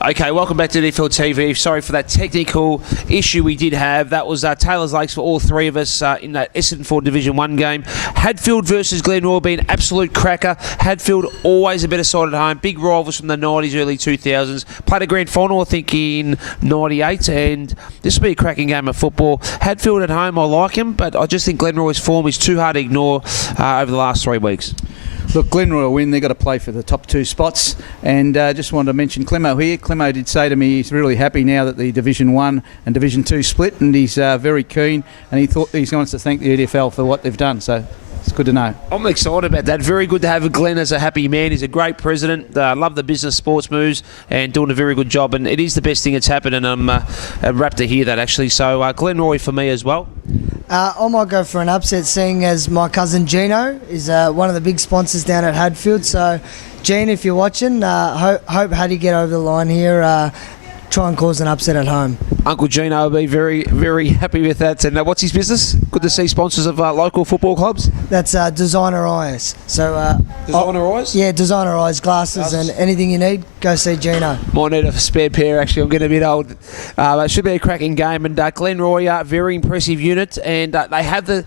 Okay, welcome back to EDFL TV. Sorry for that technical issue we did have. That was Taylor's Lakes for all three of us in that Essendon 4 Division 1 game. Hadfield versus Glenroy being an absolute cracker. Hadfield always a better side at home. Big rivals from the 90s, early 2000s. Played a grand final, I think, in 98, and this will be a cracking game of football. Hadfield at home, I like him, but I just think Glenroy's form is too hard to ignore over the last 3 weeks. Look, Glenroy will win. They've got to play for the top 2 spots. And just wanted to mention Clemo here. Clemo did say to me he's really happy now that the Division 1 and Division 2 split, and he's very keen, and he wants to thank the EDFL for what they've done. So it's good to know. I'm excited about that. Very good to have Glenn as a happy man. He's a great president. Love the business sports moves and doing a very good job. And it is the best thing that's happened, and I'm rapt to hear that, actually. So Glenroy for me as well. I might go for an upset, seeing as my cousin Gino is one of the big sponsors down at Hadfield. So, Gene, if you're watching, hope Haddy get over the line here. Try and cause an upset at home. Uncle Gino will be very, very happy with that. And what's his business? Good to see sponsors of local football clubs. That's Designer Eyes. So Designer Eyes? Yeah, Designer Eyes, glasses, and anything you need, go see Gino. Might need a spare pair, actually. I'm getting a bit old. It should be a cracking game. And Glenroy, very impressive unit. And they have the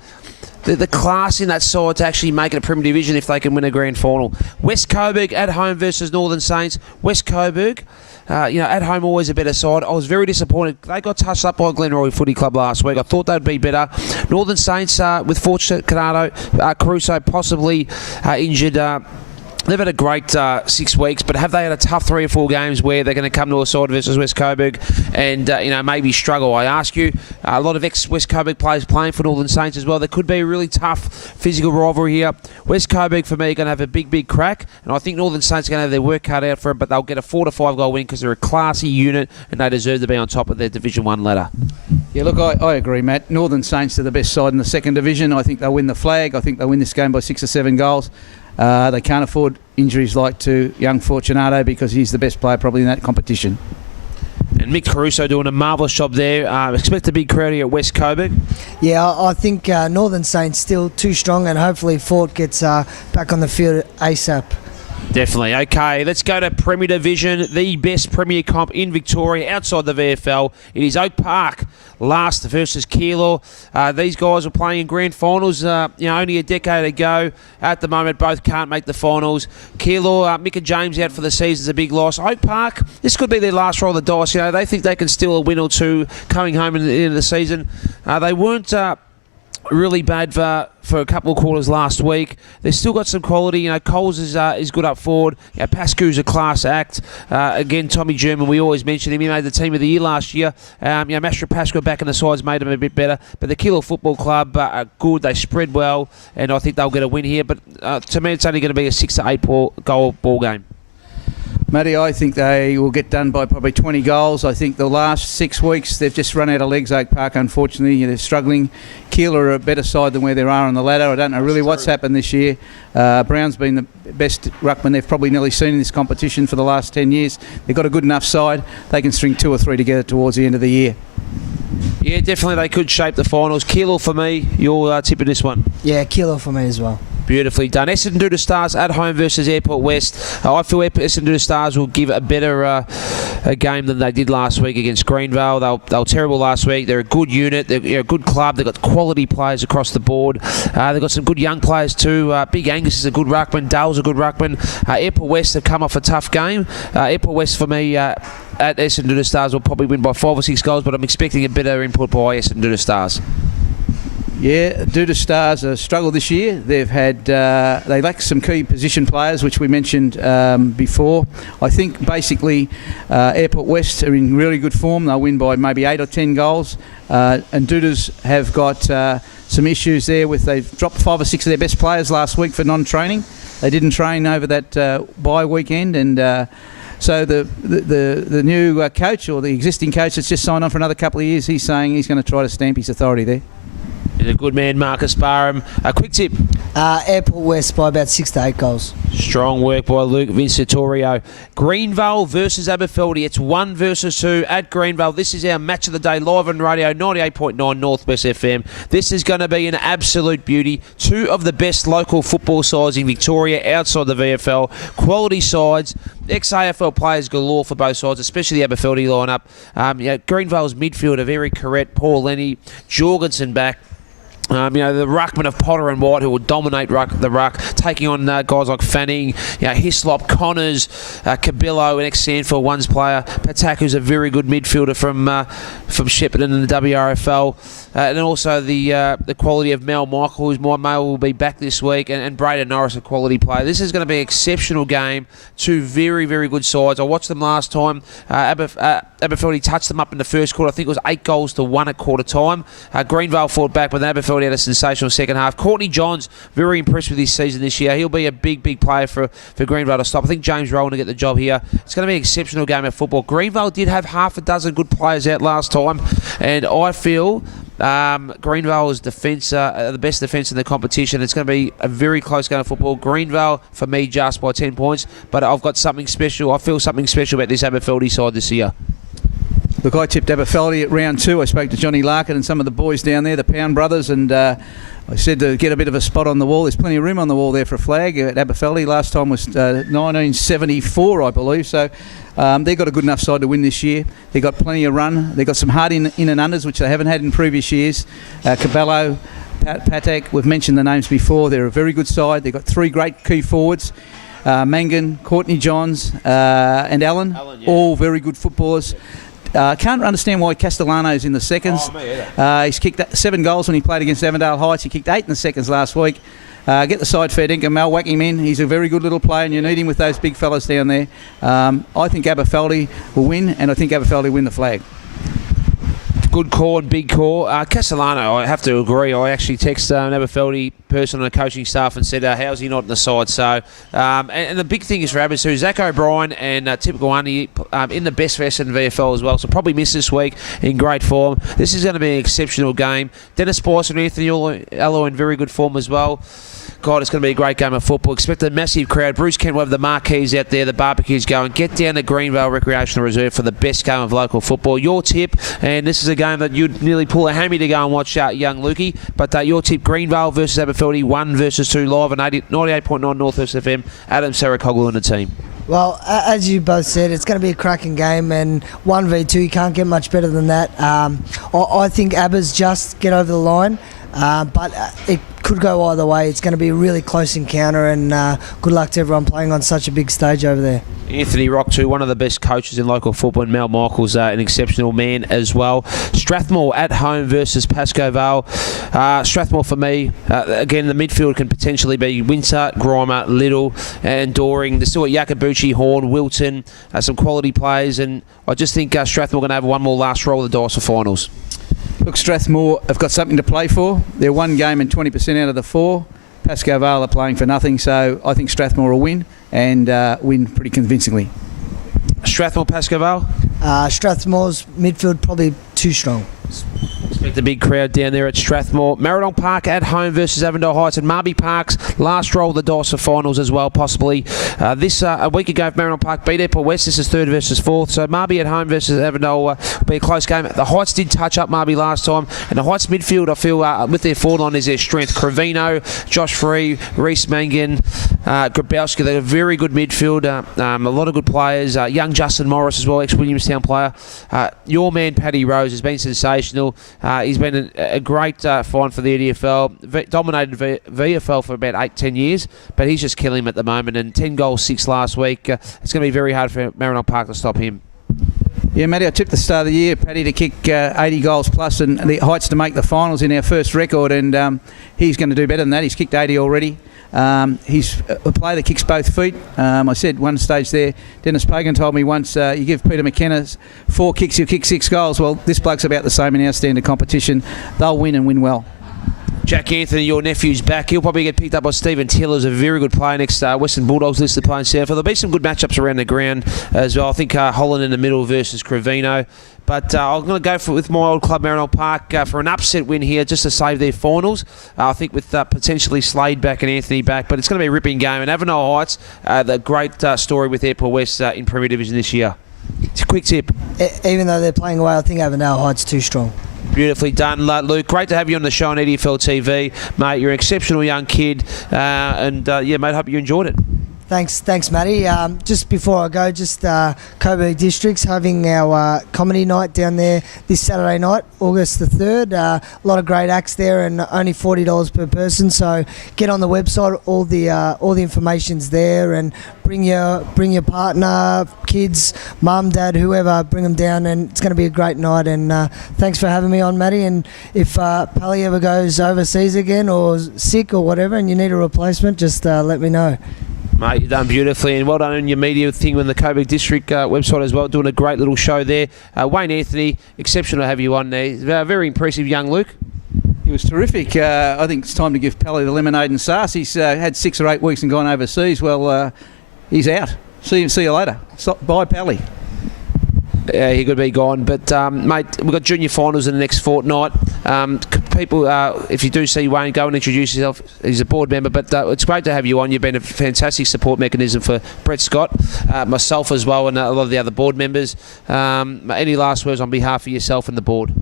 class in that side to actually make it a Premier Division if they can win a grand final. West Coburg at home versus Northern Saints. West Coburg, at home always a better side. I was very disappointed. They got touched up by Glenroy Footy Club last week. I thought they'd be better. Northern Saints with Fortunato Caruso possibly injured. They've had a great 6 weeks, but have they had a tough 3 or 4 games where they're going to come to a side versus West Coburg and maybe struggle? I ask you, a lot of ex-West Coburg players playing for Northern Saints as well. There could be a really tough physical rivalry here. West Coburg for me are going to have a big crack, and I think Northern Saints are going to have their work cut out for it, but they'll get a 4 to 5 goal win because they're a classy unit and they deserve to be on top of their Division 1 ladder. Yeah, look, I agree, Matt. Northern Saints are the best side in the 2nd Division. I think they'll win the flag. I think they'll win this game by 6 or 7 goals. They can't afford injuries like to young Fortunato because he's the best player probably in that competition. And Mick Caruso doing a marvellous job there. Expect a big crowd here at West Coburg. Yeah, I think Northern Saints still too strong, and hopefully Fort gets back on the field ASAP. Definitely. Okay, let's go to Premier Division, the best Premier comp in Victoria outside the VFL. It is Oak Park last versus Keilor. These guys are playing in grand finals, only a decade ago. At the moment, both can't make the finals. Keilor, Mick and James out for the season is a big loss. Oak Park, this could be their last roll of the dice. They think they can steal a win or two coming home at the end of the season. They weren't really bad for a couple of quarters last week. They've still got some quality. Coles is good up forward. Pascu's a class act. Again, Tommy German, we always mention him. He made the team of the year last year. Master Pascu back in the sides made him a bit better. But the Keilor Football Club are good. They spread well, and I think they'll get a win here. But to me, it's only going to be a 6 to 8 goal ball game. Matty, I think they will get done by probably 20 goals. I think the last 6 weeks they've just run out of legs, Oak Park, unfortunately. They're struggling. Keilor are a better side than where they are on the ladder. I don't know really what's happened this year. Brown's been the best ruckman they've probably nearly seen in this competition for the last 10 years. They've got a good enough side. They can string 2 or 3 together towards the end of the year. Yeah, definitely they could shape the finals. Keilor for me, your tip of this one? Yeah, Keilor for me as well. Beautifully done. Essendon Stars at home versus Airport West. I feel Essendon Stars will give a better a game than they did last week against Greenville. They were terrible last week. They're a good unit. They're a good club. They've got quality players across the board. They've got some good young players too. Big Angus is a good ruckman. Dale's a good ruckman. Airport West have come off a tough game. Airport West for me at Essendon Stars will probably win by 5 or 6 goals, but I'm expecting a better input by Essendon Stars. Yeah, Duda Stars have struggled this year. They've had they lack some key position players, which we mentioned before. I think basically Airport West are in really good form. They'll win by maybe 8 or 10 goals. And Dudas have got some issues there with they've dropped 5 or 6 of their best players last week for non-training. They didn't train over that bye weekend, and so the new coach or the existing coach that's just signed on for another couple of years, he's saying he's going to try to stamp his authority there. And a good man, Marcus Barham. A quick tip. Airport West by about 6 to 8 goals. Strong work by Luke Vincitorio. Greenville versus Aberfeldy. It's 1 versus 2 at Greenville. This is our match of the day live on radio, 98.9 Northwest FM. This is going to be an absolute beauty. Two of the best local football sides in Victoria outside the VFL. Quality sides. Ex-AFL players galore for both sides, especially the Aberfeldy lineup. Greenville's midfield are very correct. Paul Lenny, Jorgensen back. The ruckman of Potter and White, who will dominate the ruck, taking on guys like Fanning, Hislop, Connors, Cabillo, an ex-Sandford Ones player. Patak, who's a very good midfielder from Shepparton in the WRFL. And then also the quality of Mel Michael, whose my male will be back this week, and Braden Norris, a quality player. This is going to be an exceptional game. Two very, very good sides. I watched them last time. Aberfeldy touched them up in the first quarter. I think it was 8 goals to 1 at quarter time. Greenville fought back, but Aberfeldy had a sensational second half. Courtney Johns, very impressed with his season this year. He'll be a big, big player for Greenville to stop. I think James Rowan to get the job here. It's going to be an exceptional game of football. Greenville did have half a dozen good players out last time, and I feel Greenville's defence, the best defence in the competition. It's going to be a very close game of football. Greenville, for me, just by 10 points, but I've got something special. I feel something special about this Aberfeldy side this year. Look, I tipped Aberfeldy at round 2. I spoke to Johnny Larkin and some of the boys down there, the Pound brothers, and I said to get a bit of a spot on the wall. There's plenty of room on the wall there for a flag at Aberfeldy. Last time was 1974, I believe. So they've got a good enough side to win this year. They've got plenty of run. They've got some hard in and unders, which they haven't had in previous years. Caballo, Patak, we've mentioned the names before. They're a very good side. They've got 3 great key forwards. Mangan, Courtney Johns and Allen, all very good footballers. Can't understand why Castellano's in the seconds. He's kicked 7 goals when he played against Avondale Heights. He kicked 8 in the seconds last week. Get the side fair dinkum, Mal, whack him in. He's a very good little player, and you need him with those big fellas down there. I think Aberfeldy will win, and I think Aberfeldy will win the flag. Good call and big call. Castellano, I have to agree. I actually texted an Aberfeldy person on the coaching staff and said, how's he not in the side? So, and the big thing is for Abbas, who Zach O'Brien and Tip Gawani in the best for Essendon VFL as well, so probably missed this week in great form. This is going to be an exceptional game. Dennis Spicer and Anthony Allo in very good form as well. God, it's going to be a great game of football. Expect a massive crowd. Bruce Kent will have the marquees out there, the barbecues going. Get down to Greenville Recreational Reserve for the best game of local football. Your tip, and this is a game that you'd nearly pull a hammy to go and watch young Lukey, but your tip, Greenville versus Aberfeldy, 1 versus 2 live on 98.9 Northwest FM. Adam Saracoglu and the team. Well, as you both said, it's going to be a cracking game, and 1v2, you can't get much better than that. I think Abbas just get over the line, but it could go either way. It's going to be a really close encounter, and good luck to everyone playing on such a big stage over there. Anthony Rock, too, one of the best coaches in local football, and Mel Michael's an exceptional man as well. Strathmore at home versus Pascoe Vale. Strathmore, for me, again, the midfield can potentially be Winter, Grimer, Little, and Doring. There's still Yakabuchi, Horn, Wilton, some quality players, and I just think Strathmore going to have one more last roll of the dice for finals. Look, Strathmore have got something to play for. They're 1 game and 20% out of the 4. Pascoe Vale are playing for nothing, so I think Strathmore will win, and win pretty convincingly. Strathmore, Pascoe Vale? Strathmore's midfield probably too strong. Expect a big crowd down there at Strathmore. Marydong Park at home versus Avondale Heights, and Marby Park's last roll of the dice for finals as well, possibly. A week ago, if Marydong Park beat Airport West, this is 3rd versus 4th. So Marby at home versus Avondale will be a close game. The Heights did touch up Marby last time, and the Heights midfield, I feel, with their forward line is their strength. Cravino, Josh Free, Reece Mangan, Grabowski, they're a very good midfield. A lot of good players. Young Justin Morris as well, ex-Williamstown player. Your man, Paddy Rose, has been sensational. He's been a great find for the EDFL. Dominated VFL for about 8-10 years, but he's just killing him at the moment. And 10 goals, 6 last week. It's going to be very hard for Marydong Park to stop him. Yeah, Matty, I tipped the start of the year, Paddy to kick 80 goals plus and the Heights to make the finals in our first record, and he's going to do better than that. He's kicked 80 already. He's a player that kicks both feet. I said one stage there, Dennis Pagan told me once, you give Peter McKenna 4 kicks, he'll kick 6 goals. Well, this bloke's about the same in our standard competition. They'll win and win well. Jack Anthony, your nephew's back. He'll probably get picked up by Stephen Taylor, who's a very good player next Western Bulldogs listed playing South. There'll be some good matchups around the ground as well. I think Holland in the middle versus Cravino. But I'm going to go with my old club, Mariner Park, for an upset win here just to save their finals. I think with potentially Slade back and Anthony back. But it's going to be a ripping game. And Avalon Heights, the great story with Airport West in Premier Division this year. It's a quick tip. Even though they're playing away, I think Avondale Heights too strong. Beautifully done, Luke. Great to have you on the show on EDFL TV. Mate, you're an exceptional young kid. Yeah, mate, hope you enjoyed it. Thanks, Matty. Just before I go, Coburg District's having our comedy night down there this Saturday night, August the 3rd. A lot of great acts there, and only $40 per person. So get on the website. All the information's there, and bring your partner, kids, mum, dad, whoever. Bring them down, and it's going to be a great night. And thanks for having me on, Matty. And if Pally ever goes overseas again or sick or whatever, and you need a replacement, just let me know. Mate, you've done beautifully, and well done on your media thing with the Coburg District website as well, doing a great little show there. Wayne Anthony, exceptional to have you on there. Very impressive young Luke. He was terrific. I think it's time to give Pally the lemonade and sauce. He's had 6 or 8 weeks and gone overseas. Well, he's out. See you later. Bye, Pally. Yeah, he could be gone. But, mate, we've got junior finals in the next fortnight. People, if you do see Wayne, go and introduce yourself. He's a board member. But it's great to have you on. You've been a fantastic support mechanism for Brett Scott, myself as well, and a lot of the other board members. Any last words on behalf of yourself and the board?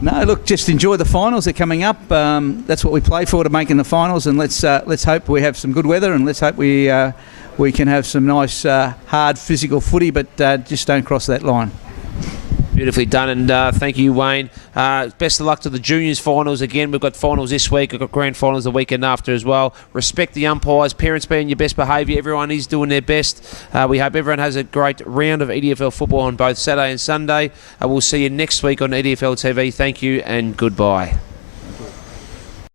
No, look, just enjoy the finals. They're coming up. That's what we play for, to make in the finals. And let's hope we have some good weather, and let's hope we can have some nice, hard, physical footy, but just don't cross that line. Beautifully done, and thank you, Wayne. Best of luck to the juniors finals again. We've got finals this week. We've got grand finals the weekend after as well. Respect the umpires. Parents, be in your best behaviour. Everyone is doing their best. We hope everyone has a great round of EDFL football on both Saturday and Sunday. We'll see you next week on EDFL TV. Thank you and goodbye.